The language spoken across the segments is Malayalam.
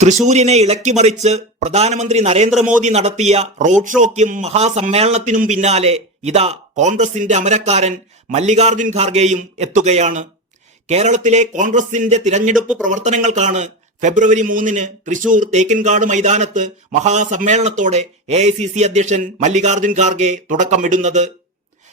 തൃശൂരിനെ ഇളക്കിമറിച്ച് പ്രധാനമന്ത്രി നരേന്ദ്രമോദി നടത്തിയ റോഡ് ഷോയ്ക്കും മഹാസമ്മേളനത്തിനും പിന്നാലെ ഇതാ കോൺഗ്രസിന്റെ അമരക്കാരൻ മല്ലികാർജുൻ ഖാർഗെയും എത്തുകയാണ്. കേരളത്തിലെ കോൺഗ്രസിന്റെ തിരഞ്ഞെടുപ്പ് പ്രവർത്തനങ്ങൾക്കാണ് ഫെബ്രുവരി 3-ന് തൃശൂർ തേക്കിൻകാട് മൈതാനത്ത് മഹാസമ്മേളനത്തോടെ AICC അധ്യക്ഷൻ മല്ലികാർജുൻ ഖാർഗെ തുടക്കമിടുന്നത്.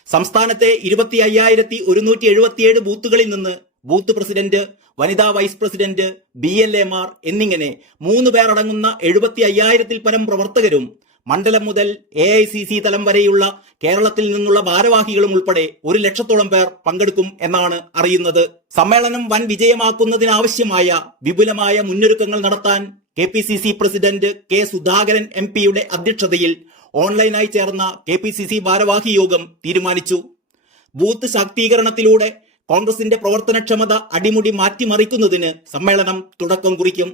സംസ്ഥാനത്തെ 25,177 ബൂത്തുകളിൽ നിന്ന് ബൂത്ത് പ്രസിഡന്റ്, വനിതാ വൈസ് പ്രസിഡന്റ്, BLA-മാർ എന്നിങ്ങനെ 3 പേർ അടങ്ങുന്ന 75,000-ൽ പരം പ്രവർത്തകരും മണ്ഡലം മുതൽ AICC തലം വരെയുള്ള കേരളത്തിൽ നിന്നുള്ള ഭാരവാഹികളും ഉൾപ്പെടെ 100,000-ഓളം പേർ പങ്കെടുക്കും എന്നാണ് അറിയുന്നത്. സമ്മേളനം വൻ വിജയമാക്കുന്നതിനാവശ്യമായ വിപുലമായ മുന്നൊരുക്കങ്ങൾ നടത്താൻ KPCC പ്രസിഡന്റ് K. സുധാകരൻ MP-യുടെ അധ്യക്ഷതയിൽ ഓൺലൈനായി ചേർന്ന KPCC ഭാരവാഹി യോഗം തീരുമാനിച്ചു. ബൂത്ത് ശാക്തീകരണത്തിലൂടെ കോൺഗ്രസിന്റെ പ്രവർത്തനക്ഷമത അടിമുടി മാറ്റിമറിക്കുന്നതിന് സമ്മേളനം തുടക്കം കുറിക്കും.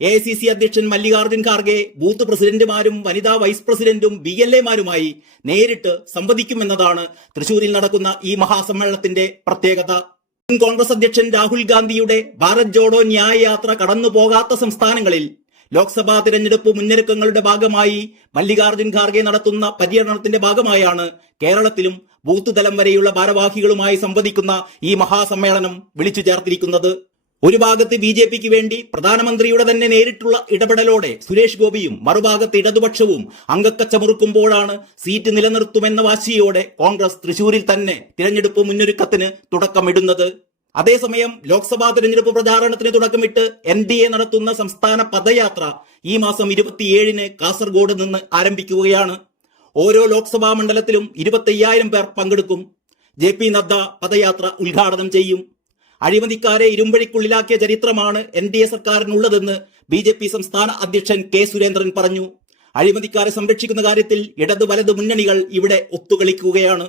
AICC അധ്യക്ഷൻ മല്ലികാർജുൻ ഖാർഗെ ബൂത്ത് പ്രസിഡന്റുമാരും വനിതാ വൈസ് പ്രസിഡന്റും BLA-മാരുമായി നേരിട്ട് സംവദിക്കുമെന്നതാണ് തൃശൂരിൽ നടക്കുന്ന ഈ മഹാസമ്മേളനത്തിന്റെ പ്രത്യേകത. കോൺഗ്രസ് അധ്യക്ഷൻ രാഹുൽ ഗാന്ധിയുടെ ഭാരത് ജോഡോ ന്യായ യാത്ര കടന്നു പോകാത്ത സംസ്ഥാനങ്ങളിൽ ലോക്സഭാ തിരഞ്ഞെടുപ്പ് മുന്നൊരുക്കങ്ങളുടെ ഭാഗമായി മല്ലികാർജുൻ ഖാർഗെ നടത്തുന്ന പര്യടനത്തിന്റെ ഭാഗമായാണ് കേരളത്തിലും ബൂത്ത് തലം വരെയുള്ള ഭാരവാഹികളുമായി സംവദിക്കുന്ന ഈ മഹാസമ്മേളനം വിളിച്ചു ചേർത്തിരിക്കുന്നത്. ഒരു ഭാഗത്ത് BJPക്ക് വേണ്ടി പ്രധാനമന്ത്രിയുടെ തന്നെ നേരിട്ടുള്ള ഇടപെടലോടെ സുരേഷ് ഗോപിയും മറുഭാഗത്ത് ഇടതുപക്ഷവും അങ്കക്കച്ചമുറുക്കുമ്പോഴാണ് സീറ്റ് നിലനിർത്തുമെന്ന വാശിയോടെ കോൺഗ്രസ് തൃശൂരിൽ തന്നെ തിരഞ്ഞെടുപ്പ് മുന്നൊരുക്കത്തിന് തുടക്കമിടുന്നത്. അതേസമയം ലോക്സഭാ തിരഞ്ഞെടുപ്പ് പ്രചാരണത്തിന് തുടക്കമിട്ട് NDA നടത്തുന്ന സംസ്ഥാന പദയാത്ര ഈ മാസം 27-ന് കാസർഗോഡ് നിന്ന് ആരംഭിക്കുകയാണ്. ഓരോ ലോക്സഭാ മണ്ഡലത്തിലും 25,000 പേർ പങ്കെടുക്കും. JP നദ്ദ പദയാത്ര ഉദ്ഘാടനം ചെയ്യും. അഴിമതിക്കാരെ ഇരുമ്പഴിക്കുള്ളിലാക്കിയ ചരിത്രമാണ് NDA സർക്കാരിനുള്ളതെന്ന് BJP സംസ്ഥാന അധ്യക്ഷൻ K. സുരേന്ദ്രൻ പറഞ്ഞു. അഴിമതിക്കാരെ സംരക്ഷിക്കുന്ന കാര്യത്തിൽ ഇടത് വലത് മുന്നണികൾ ഇവിടെ ഒത്തുകളിക്കുകയാണ്.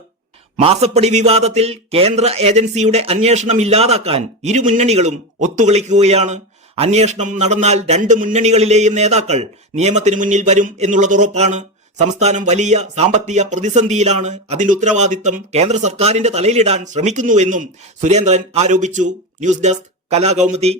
മാസപ്പടി വിവാദത്തിൽ കേന്ദ്ര ഏജൻസിയുടെ അന്വേഷണം ഇല്ലാതാക്കാൻ ഇരു മുന്നണികളും ഒത്തുകളിക്കുകയാണ്. അന്വേഷണം നടന്നാൽ 2 മുന്നണികളിലെയും നേതാക്കൾ നിയമത്തിന് മുന്നിൽ വരും എന്നുള്ളത് ഉറപ്പാണ്. സംസ്ഥാനം വലിയ സാമ്പത്തിക പ്രതിസന്ധിയിലാണ്. അതിന്റെ ഉത്തരവാദിത്തം കേന്ദ്ര സർക്കാരിന്റെ തലയിലിടാൻ ശ്രമിക്കുന്നുവെന്നും സുരേന്ദ്രൻ ആരോപിച്ചു. News desk Kalakaumudi.